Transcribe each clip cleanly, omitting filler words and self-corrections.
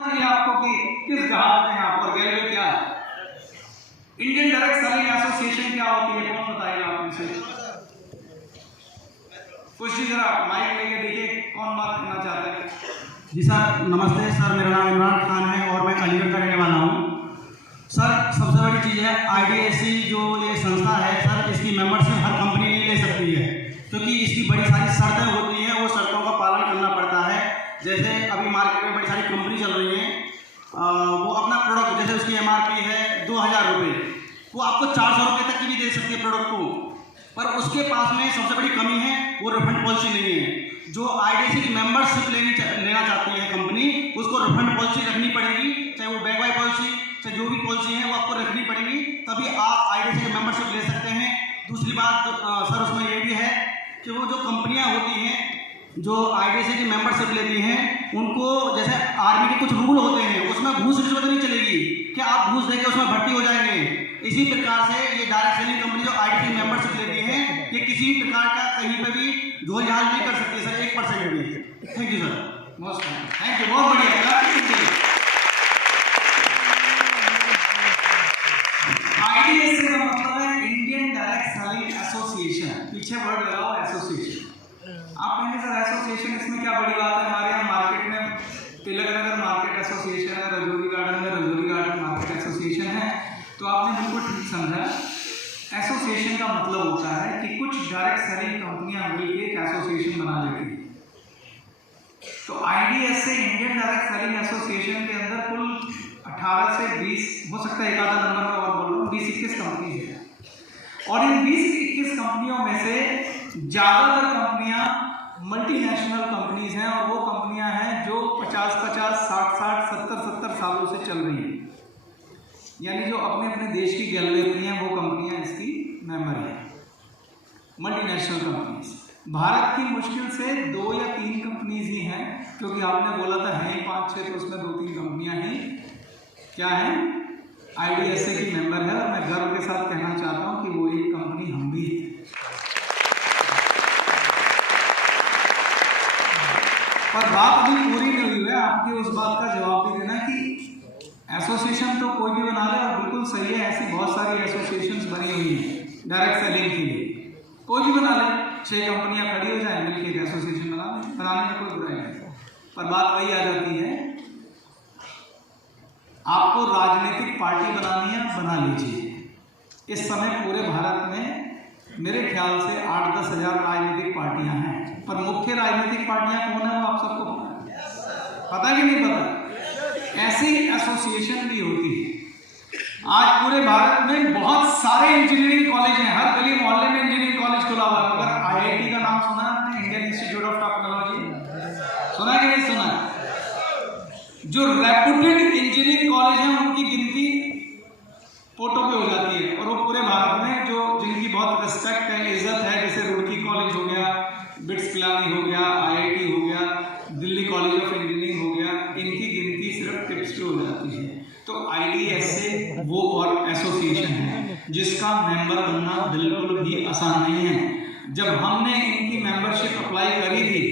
चाहिए आपको कि किस जहाज में यहाँ पर गए हुए क्या है। इंडियन डायरेक्ट सेलिंग एसोसिएशन क्या होती है, कौन बताएगा आप इसे? कुछ जरा माइक लेके देखिए कौन बात करना चाहता है। जी सर नमस्ते सर, मेरा नाम इमरान खान है और मैं अलीगढ़ का रहने वाला हूँ। सर सबसे बड़ी चीज़ है IDSC जो ये संस्था है सर, इसकी मेंबरशिप हर कंपनी नहीं ले सकती है क्योंकि इसकी बड़ी सारी शर्तें होती हैं, वो शर्तों का पालन करना पड़ता है। जैसे अभी मार्केट में बड़ी सारी कंपनी चल रही हैं, वो अपना प्रोडक्ट जैसे उसकी MRP है 2000 रुपये, वो आपको 400 रुपये तक की भी दे सकती है प्रोडक्ट को, पर उसके पास में सबसे बड़ी कमी है वो रिफंड पॉलिसी नहीं है। जो IDSC की मेंबरशिप लेना चाहती है कंपनी, उसको रिफंड पॉलिसी रखनी पड़ेगी, चाहे वो बैक बाय पॉलिसी चाहे जो भी पॉलिसी है वो आपको रखनी पड़ेगी, तभी आप IDSC की मेंबरशिप ले सकते हैं। दूसरी बात सर उसमें ये भी है कि वो जो कंपनियां होती हैं जो IDSC की मेंबरशिप लेती हैं, उनको जैसे आर्मी के कुछ रूल होते हैं, उसमें घूस रिश्वत नहीं चलेगी कि आप घूस देके उसमें भर्ती हो जाएंगे। इसी प्रकार से ये डायरेक्ट सेलिंग कंपनी जो IDSC मेंबरशिप लेती है, ये किसी भी प्रकार का कहीं पे भी झोल झाल नहीं कर सकती सर, 1% भी। Thank you sir, most thank you, बहुत बढ़िया। IDSC का मतलब है इंडियन डायरेक्ट सेलिंग एसोसिएशन, पीछे वर्ड लगाओ एसोसिएशन। आप कहेंगे सर एसोसिएशन इसमें क्या बड़ी बात है? हमारे यहाँ मार्केट में तिलक नगर मार्केट एसोसिएशन है, रजौरी गार्डन में रजौरी गार्डन मार्केट एसोसिएशन है, तो आपने बिल्कुल ठीक समझा। एसोसिएशन का मतलब होता है कि कुछ डायरेक्ट सेलिंग कंपनियां मिलकर एक एसोसिएशन बना लेती हैं। तो IDSC Indian direct selling association के अंदर कुल 18 से 20 हो सकता है, एक आधा नंबर में और बोल रहा हूँ, 20-21 कंपनी है। और इन 20-21 कंपनियों में से ज़्यादातर कंपनियां मल्टीनेशनल कंपनीज हैं, और वो कंपनियां हैं जो 50-50, 60-60, 70-70 सालों से चल रही हैं, यानी जो अपने अपने देश की गैल लेती हैं वो कंपनियां इसकी मेंबर हैं, मल्टीनेशनल कंपनीज। भारत की मुश्किल से 2 या 3 कंपनीज ही हैं, क्योंकि आपने बोला था हैं ही 5-6, तो उसमें 2-3 कंपनियां ही क्या हैं, IDSC की मेंबर है। और मैं गर्व के साथ कहना चाहता हूं कि वो एक कंपनी हम भी हैं। पर बात अभी पूरी नहीं हुई है, आपकी उस बात का जवाब भी देना कि एसोसिएशन तो कोई भी बना ले, और बिल्कुल सही है, ऐसी बहुत सारी एसोसिएशंस बनी हुई हैं डायरेक्ट सेलिंग के लिए, कोई भी बना ले, 6 कंपनियां खड़ी हो जाए मिलकर एक एसोसिएशन बनाने में कोई बुराई नहीं। पर बात वही आ जाती है, आपको राजनीतिक पार्टी बनानी है, बना लीजिए। इस समय पूरे भारत में मेरे ख्याल से 8-10 हज़ार राजनीतिक पार्टियां हैं, पर मुख्य राजनीतिक पार्टियां कौन है वो आप सबको पता कि नहीं पता? ऐसी एसोसिएशन भी होती है। आज पूरे भारत में बहुत सारे इंजीनियरिंग कॉलेज हैं, हर गली मोहल्ले में इंजीनियरिंग कॉलेज खुला हुआ है। अगर IIT का नाम सुना है आपने, इंडियन इंस्टीट्यूट ऑफ टेक्नोलॉजी, सुना है कि नहीं सुना है? जो रेपुटेड इंजीनियरिंग कॉलेज हैं उनकी गिनती फोटो पे हो जाती है, और वो पूरे भारत में जो जिनकी बहुत रिस्पेक्ट है, इज्जत है, जैसे रुड़की कॉलेज हो गया, बिट्स पिलानी हो गया, IIT हो गया, दिल्ली कॉलेज ऑफ इंजीनियरिंग हो गया, इनकी गिनती सिर्फ टिप्स पे हो जाती है। तो IDSC वो और एसोसिएशन है जिसका मेंबर बनना बिल्कुल भी आसान नहीं है। जब हमने इनकी मेंबरशिप अप्लाई करी थी,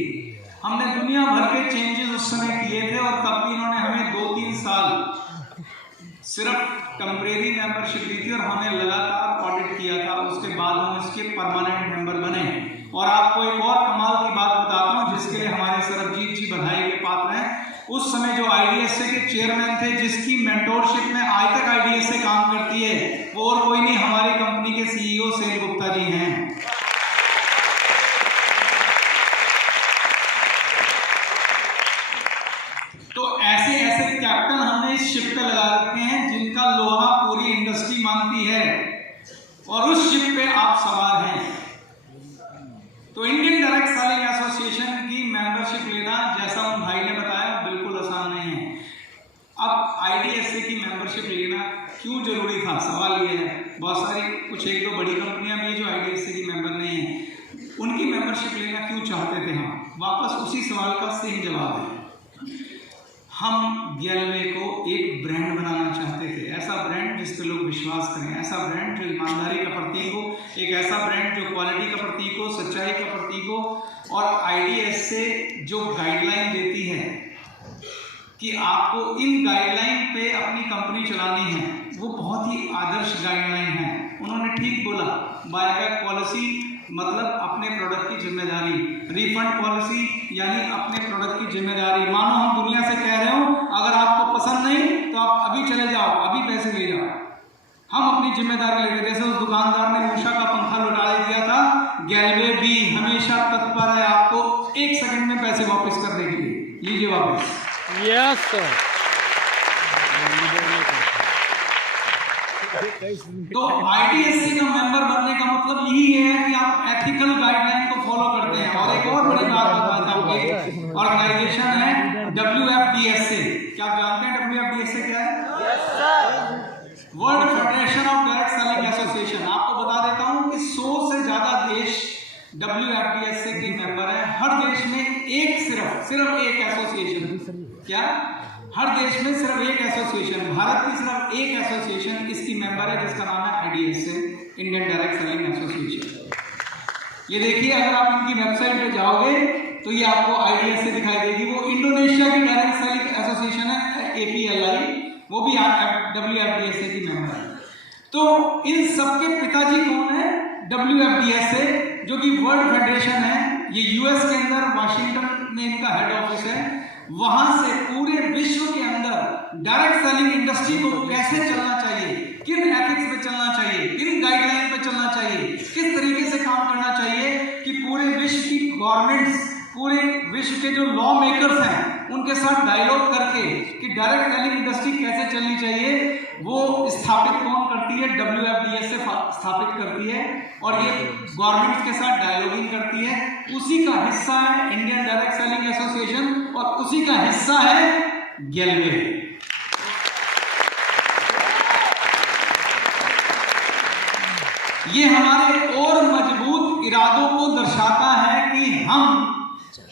हमने दुनिया भर के चेंजेस उस समय किए थे, और तब भी इन्होंने हमें 2-3 साल सिर्फ टेम्परेरी मेंबरशिप दी थी, और हमें लगातार ऑडिट किया था। उसके बाद हम इसके परमानेंट मेंबर बने। और आपको एक और कमाल की बात बताता हूं, जिसके लिए हमारे सरबजीत जी बधाई के पात्र हैं। उस समय जो IDSC के चेयरमैन थे, जिसकी मेंटोरशिप में आज तक IDSC काम करती है, वो और कोई नहीं, हमारी कंपनी के CEO सेन गुप्ता जी हैं। तो ऐसे ऐसे कैप्टन हमने इस शिप पे लगा रखे हैं जिनका लोहा पूरी इंडस्ट्री मांगती है, और उस शिप पे आप सवार हैं। तो इंडियन डायरेक्ट सेलिंग एसोसिएशन की मेंबरशिप लेना, जैसा उन भाई ने बताया, बिल्कुल आसान नहीं है। अब IDSC की मेंबरशिप लेना क्यों जरूरी था, सवाल ये है। बहुत सारी कुछ 1-2 बड़ी कंपनियां भी जो IDSC की मेंबर नहीं है, उनकी मेंबरशिप लेना क्यों चाहते थे हम? वापस उसी सवाल का सही जवाब है, हम गैलवे को एक ब्रांड बनाना चाहते थे, ऐसा ब्रांड जिस पे लोग विश्वास करें, ऐसा ब्रांड जो ईमानदारी का प्रतीक हो, एक ऐसा ब्रांड जो क्वालिटी का प्रतीक हो, सच्चाई का प्रतीक हो। और IDSC जो गाइडलाइन देती है कि आपको इन गाइडलाइन पे अपनी कंपनी चलानी है, वो बहुत ही आदर्श गाइडलाइन है। उन्होंने ठीक बोला, बायबैक पॉलिसी मतलब अपने प्रोडक्ट की जिम्मेदारी, रिफंड पॉलिसी यानी अपने प्रोडक्ट की जिम्मेदारी। मानो हम दुनिया से कह रहे हो अगर आपको पसंद नहीं तो आप अभी चले जाओ, अभी पैसे ले जाओ, हम अपनी जिम्मेदारी लेंगे। जैसे उस दुकानदार ने उषा का पंखा लौटा दिया था, गैलवे भी हमेशा तत्पर है आपको 1 सेकंड में पैसे वापस करने के लिए, लीजिए वापस। Yes sir. तो IDSC का मेंबर बनने का मतलब यही है कि आप एथिकल गाइडलाइन को फॉलो करते हैं। और एक और बड़ी बात बताता हूँ, ऑर्गेनाइजेशन है WFDSA। क्या आप जानते हैं WFDSA क्या है? Yes sir. World federation of direct selling association. आपको बता देता हूं कि 100 से ज्यादा देश WFDSA के मेंबर हैं। हर देश में सिर्फ एक एसोसिएशन, क्या हर देश में सिर्फ एक एसोसिएशन, भारत की सिर्फ एक एसोसिएशन इसकी मेंबर है जिसका नाम है IDSA, Indian direct selling association. ये देखिए, अगर आप इनकी वेबसाइट पे जाओगे तो ये आपको IDSA दिखाई देगी। वो इंडोनेशिया की डायरेक्ट सेलिंग एसोसिएशन है APLI, वो भी WFDSA की मेंबर है। तो इन सबके पिताजी कौन है? WFDSA, जो कि वर्ल्ड फेडरेशन है। ये US के अंदर वाशिंगटन में इनका हेड ऑफिस है। वहां से पूरे विश्व के अंदर डायरेक्ट सेलिंग इंडस्ट्री को कैसे चलना चाहिए, किन एथिक्स पे चलना चाहिए, किन गाइडलाइन पे चलना चाहिए, किस तरीके से काम करना चाहिए कि पूरे विश्व की गवर्नमेंट्स, पूरे विश्व के जो लॉ मेकर्स हैं उनके साथ डायलॉग करके कि डायरेक्ट सेलिंग इंडस्ट्री कैसे चलनी चाहिए, वो स्थापित कौन करती है? WFDSA स्थापित करती है। और ये गवर्नमेंट के साथ डायलॉगिंग करती है। उसी का हिस्सा है इंडियन डायरेक्ट सेलिंग एसोसिएशन और उसी का हिस्सा है गैलवे। ये हमारे और मजबूत इरादों को दर्शाता है कि हम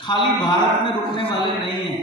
खाली भारत में रुकने वाले नहीं हैं।